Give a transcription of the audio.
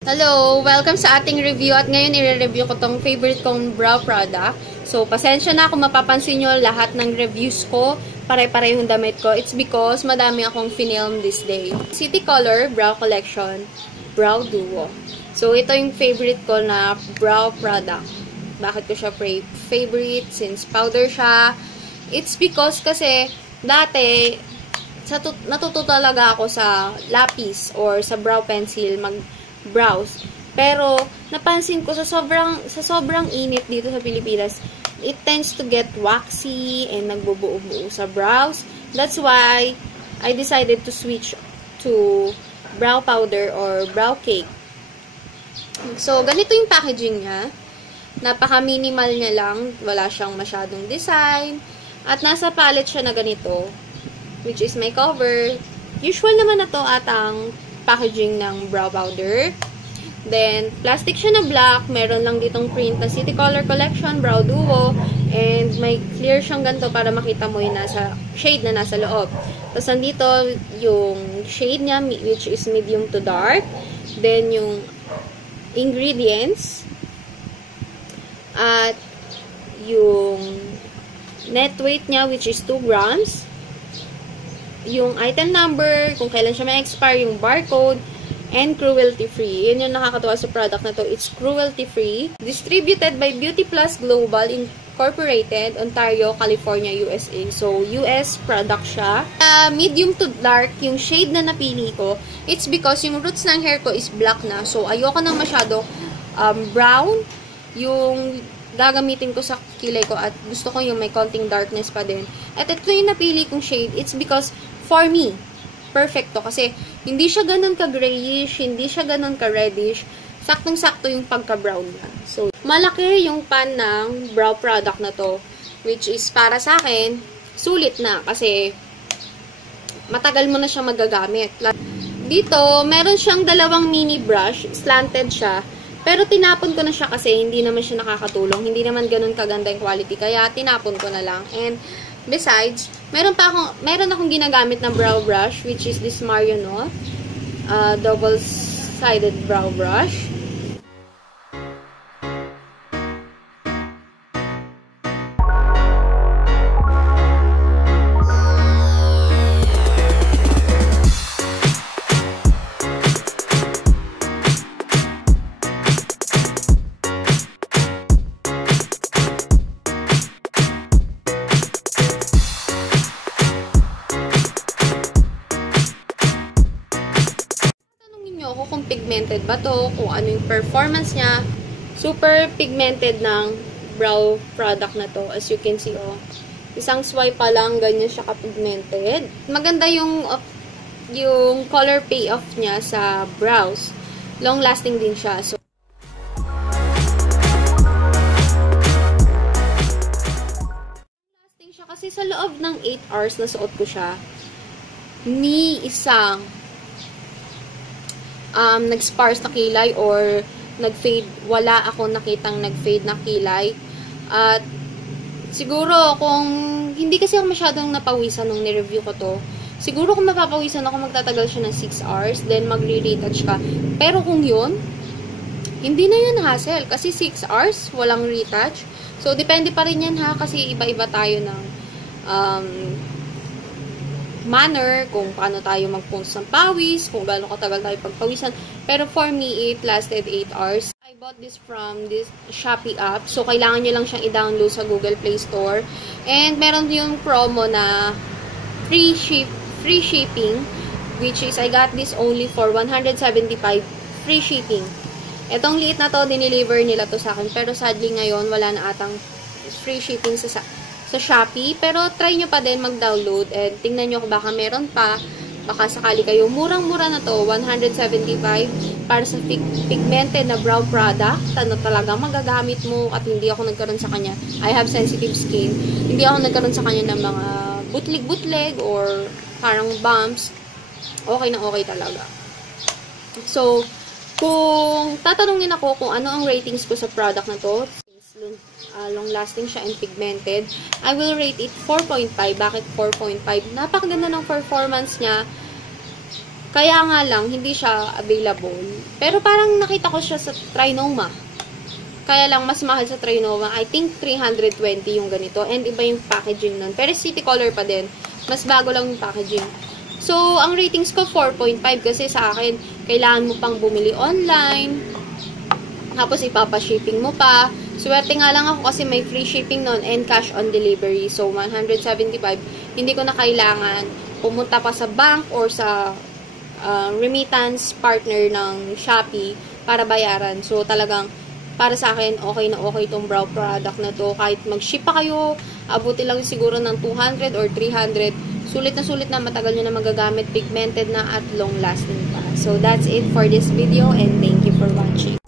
Hello! Welcome sa ating review at ngayon i-review ko tong favorite kong brow product. So, pasensya na kung mapapansin nyo lahat ng reviews ko, pare-parehong damit ko. It's because madami akong film this day. City Color Brow Collection Brow Duo. So, ito yung favorite ko na brow product. Bakit ko siya favorite? Since powder siya. It's because kasi dati, natuto talaga ako sa lapis or sa brow pencil brows. Pero napansin ko sa sobrang init dito sa Pilipinas, it tends to get waxy and nagbubuo-buo sa brows. That's why I decided to switch to brow powder or brow cake. So ganito yung packaging niya. Napaka-minimal niya lang, wala siyang masyadong design. At nasa palette siya na ganito, which is my cover. Usual naman na to atang packaging ng brow powder. Then, plastic siya na black. Meron lang ditong print na City Color Collection Brow Duo. And may clear siyang ganito para makita mo yung shade na nasa loob. Tapos, nandito yung shade niya, which is medium to dark. Then, yung ingredients. At yung net weight niya, which is 2 grams. Yung item number, kung kailan siya ma-expire, yung barcode, and cruelty-free. Yun yung nakakatuwa sa product na to. It's cruelty-free. Distributed by Beauty Plus Global Incorporated, Ontario, California, USA. So, US product siya. Medium to dark, yung shade na napili ko, it's because yung roots ng hair ko is black na. So, ayoko nang masyado brown. Yung gagamitin ko sa kilay ko at gusto ko yung may konting darkness pa din. At ito yung napili kong shade. It's because for me, perfect to. Kasi, hindi siya ganun ka-grayish, hindi siya ganun ka-reddish. Saktong-sakto yung pagka-brown niya. So, malaki yung pan ng brow product na to. Which is, para sa akin, sulit na. Kasi, matagal mo na siya magagamit. Dito, meron siyang dalawang mini brush. Slanted siya. Pero, tinapon ko na siya kasi hindi naman siya nakakatulong. Hindi naman ganun kaganda yung quality. Kaya, tinapon ko na lang. And, besides, meron akong ginagamit na brow brush, which is this Marionnaud double-sided brow brush. Ako kung pigmented ba to, kung ano yung performance niya. Super pigmented ng brow product na to. As you can see, oh. Isang swipe pa lang, ganyan siya ka-pigmented. Maganda yung color payoff niya sa brows. Long-lasting din siya. So, lasting siya kasi sa loob ng 8 hours na suot ko siya, ni isang nag-sparse na kilay or nag-fade. Wala akong nakitang nag-fade na kilay. At siguro kung hindi kasi ako masyadong napawisan nung ni-review ko to, siguro kung mapapawisan ako, magtatagal siya ng 6 hours, then magre-retouch ka. Pero kung yun, hindi na yun hassle. Kasi 6 hours, walang retouch. So, depende pa rin yan ha, kasi iba-iba tayo ng manner, kung paano tayo magpuntos ng pawis, kung gaano katagal tayo pagpawisan. Pero for me, it lasted 8 hours. I bought this from this Shopee app. So, kailangan nyo lang siyang i-download sa Google Play Store. And meron yung promo na free shipping, which is, I got this only for 175 free shipping. Etong liit na to, dineliver nila to sa akin. Pero sadly ngayon, wala na atang free shipping sa Shopee. Pero try nyo pa din mag-download and tingnan nyo kung baka meron pa. Baka sakali kayo. Murang-mura na to. 175 para sa pigmented na brow product. Ano talaga magagamit mo at hindi ako nagkaroon sa kanya. I have sensitive skin. Hindi ako nagkaroon sa kanya ng mga butlig-butleg or parang bumps. Okay na okay talaga. So, kung tatanungin ako kung ano ang ratings ko sa product na to, long-lasting siya and pigmented, I will rate it 4.5. Bakit 4.5? Napakaganda ng performance niya. Kaya nga lang, hindi siya available. Pero parang nakita ko siya sa Trinoma. Kaya lang, mas mahal sa Trinoma. I think 320 yung ganito. And iba yung packaging nun. Pero city color pa din. Mas bago lang yung packaging. So, ang ratings ko 4.5 kasi sa akin, kailangan mo pang bumili online. Tapos ipapa-shipping mo pa. Swerte nga lang ako kasi may free shipping nun and cash on delivery. So, 175. Hindi ko na kailangan pumunta pa sa bank or sa remittance partner ng Shopee para bayaran. So, talagang para sa akin, okay na okay itong brow product na to. Kahit mag-ship pa kayo, abuti lang siguro ng 200 or 300. Sulit na matagal nyo na magagamit. Pigmented na at long-lasting pa. So, that's it for this video and thank you for watching.